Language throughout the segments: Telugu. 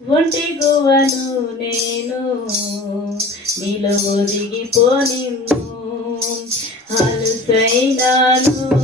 ఒంటి గువను నేను నీలో ఒదిగిపోనిమ్ము అలుసైనాను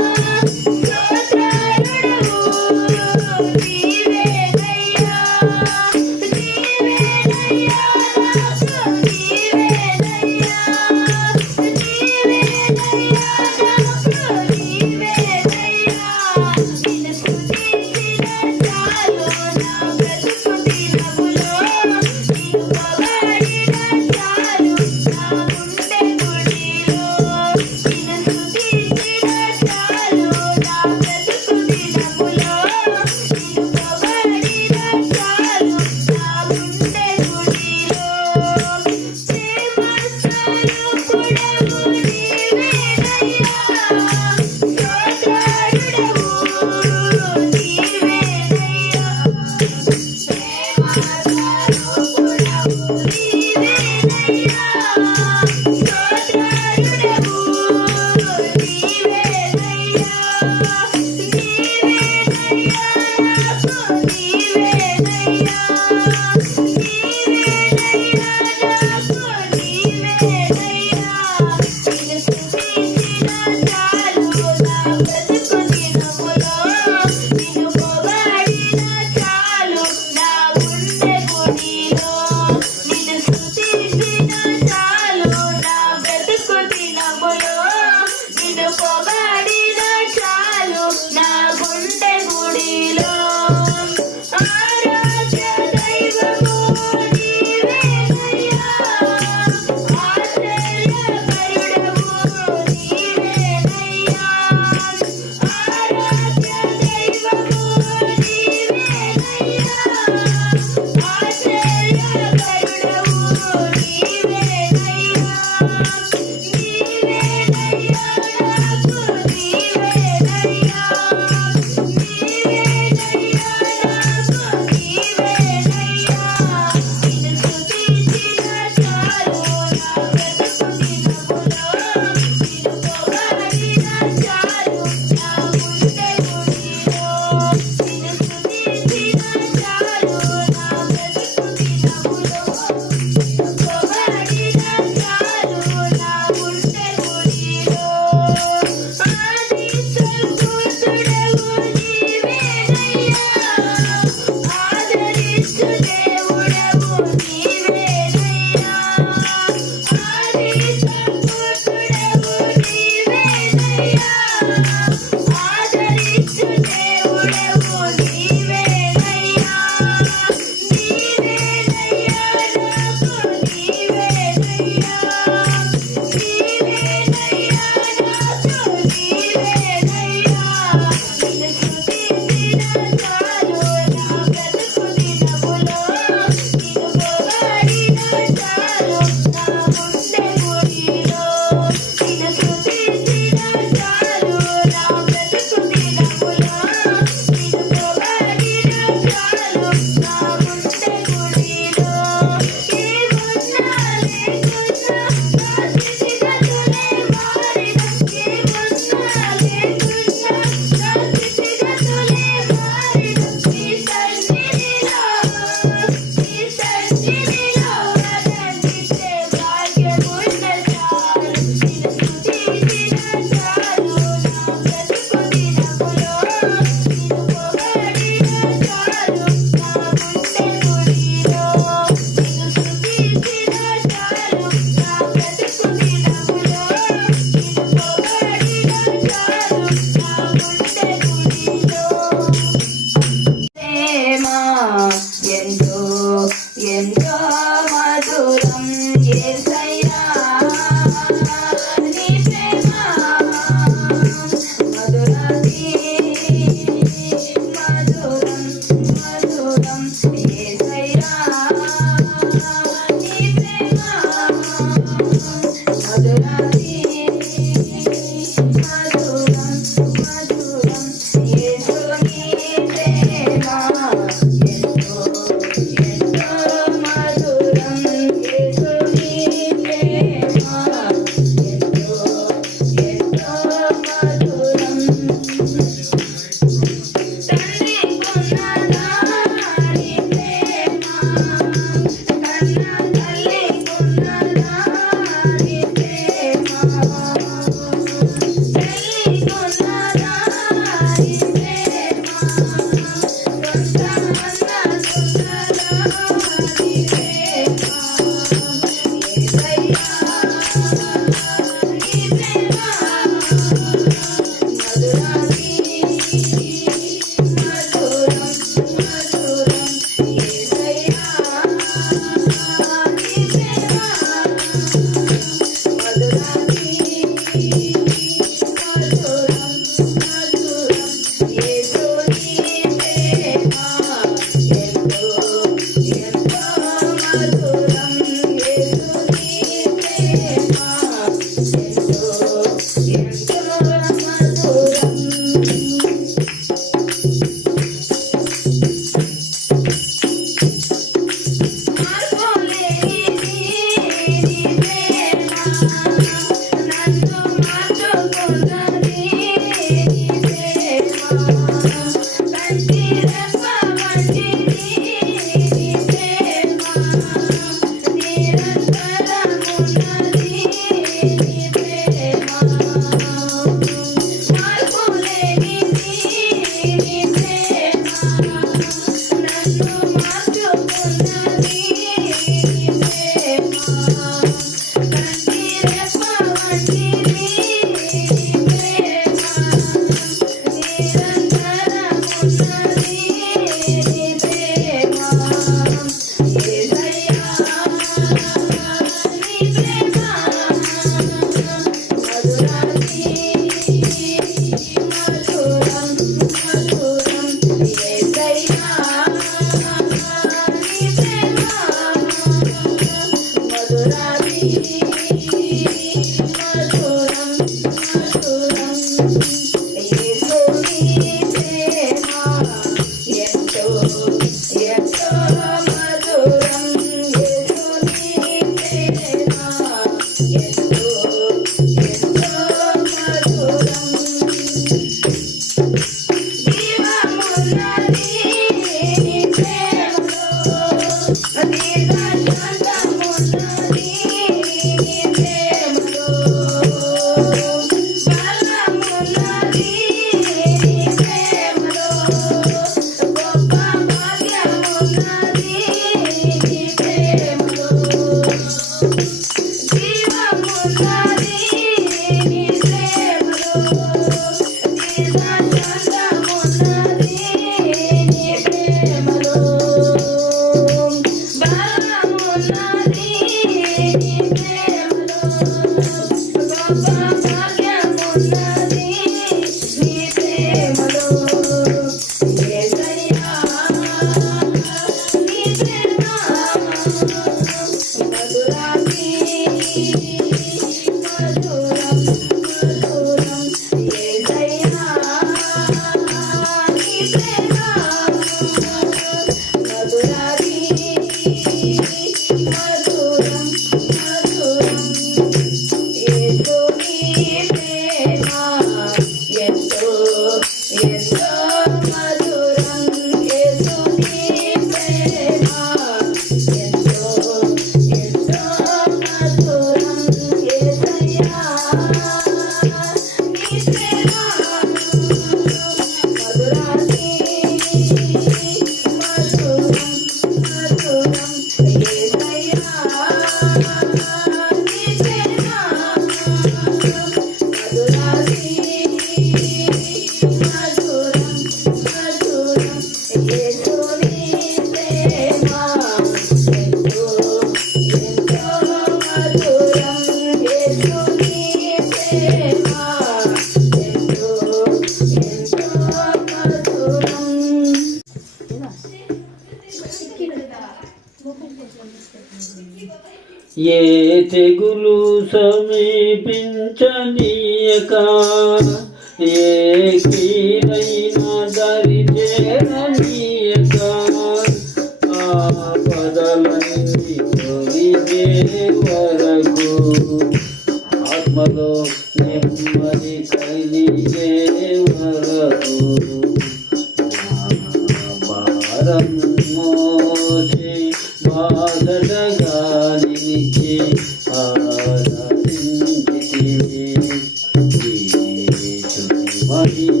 money.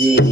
Yeah.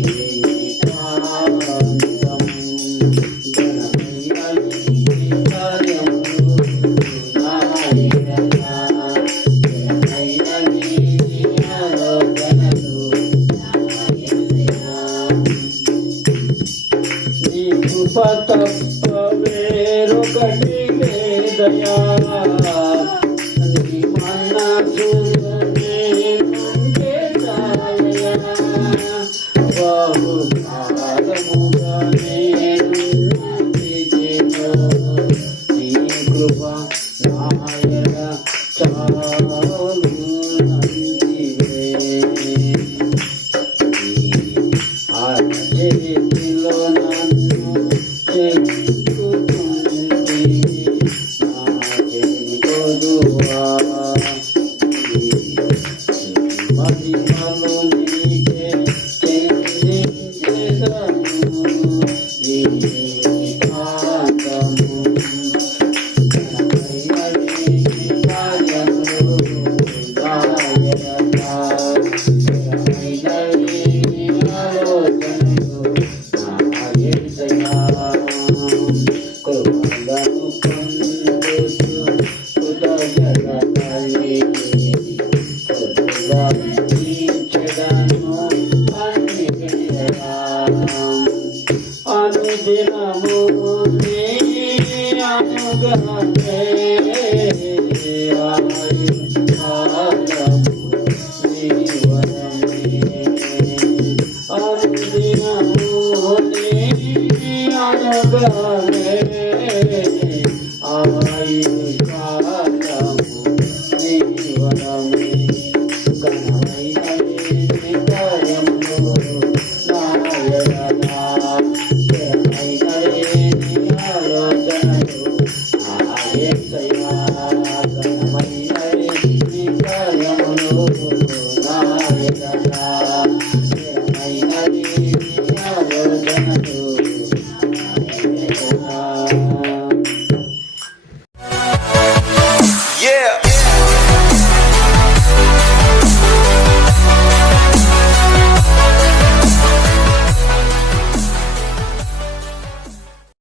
Deus.